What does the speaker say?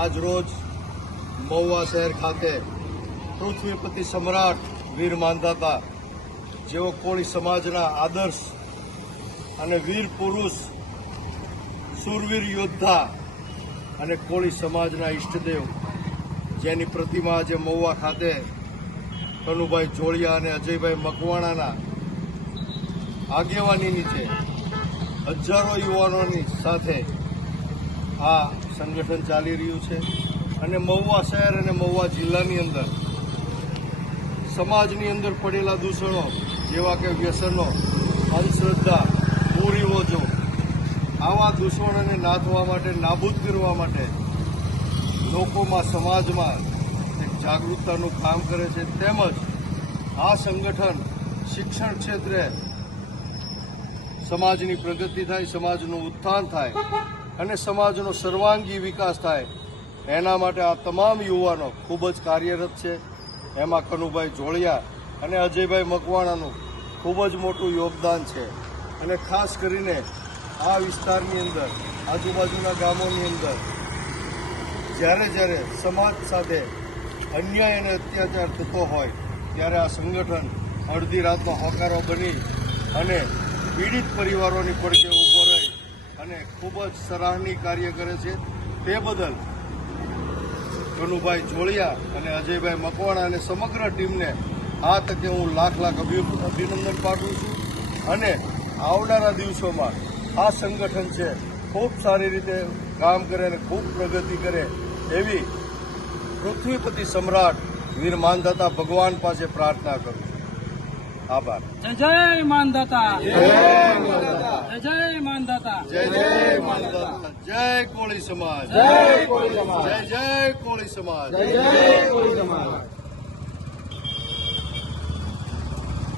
આજ રોજ મહુવા શહેર ખાતે પૃથ્વીપતિ સમ્રાટ વીર માંધાતા જેઓ કોળી સમાજના આદર્શ અને વીર પુરુષ, શૂરવીર યોદ્ધા અને કોળી સમાજના ઈષ્ટદેવ, જેની પ્રતિમા આજે મહુવા ખાતે કનુભાઈ જોડિયા અને અજયભાઈ મકવાણાના આગેવાની નીચે હજારો યુવાનોની સાથે આ સંગઠન ચાલી રહ્યું છે. અને મહુવા શહેર અને મહુવા જિલ્લાની અંદર સમાજની અંદર પડેલા દૂષણો જેવા કે વ્યસનો, અંધશ્રદ્ધા, કુરિવાજો, આવા દૂષણોને નાથવા માટે, નાબૂદ કરવા માટે લોકોમાં, સમાજમાં એક જાગૃતતાનું કામ કરે છે. તેમજ આ સંગઠન શિક્ષણ ક્ષેત્રે સમાજની પ્રગતિ થાય, સમાજનું ઉત્થાન થાય અને સમાજનો સર્વાંગી વિકાસ થાય, એના માટે આ તમામ યુવાનો ખૂબ જ કાર્યરત છે. એમાં કનુભાઈ જોડિયા અને અજયભાઈ મકવાણાનું ખૂબ જ મોટું યોગદાન છે. અને ખાસ કરીને આ વિસ્તારની અંદર, આજુબાજુના ગામોની અંદર જ્યારે સમાજ સાથે અન્યાય અને અત્યાચાર થતો હોય ત્યારે આ સંગઠન અડધી રાતનો હોકારો બની અને પીડિત પરિવારોની પડખે ઊભો રહી અને ખૂબ જ સરાહનીય કાર્ય કરે છે. તે બદલ કનુભાઈ જોડિયા અને અજયભાઈ મકવાણા અને સમગ્ર ટીમને આ તકે હું લાખ અભિનંદન પાઠવું છું. અને આવનારા દિવસોમાં આ સંગઠન છે ખૂબ સારી રીતે કામ કરે અને ખૂબ પ્રગતિ કરે એવી પૃથ્વીપતિ સમ્રાટ વીર માંધાતા ભગવાન પાસે પ્રાર્થના કરું છું. આભાર. જય માંધાતા, જય માંધાતા, જય માંધાતા, જય કોળી સમાજ, જય કોળી સમાજ.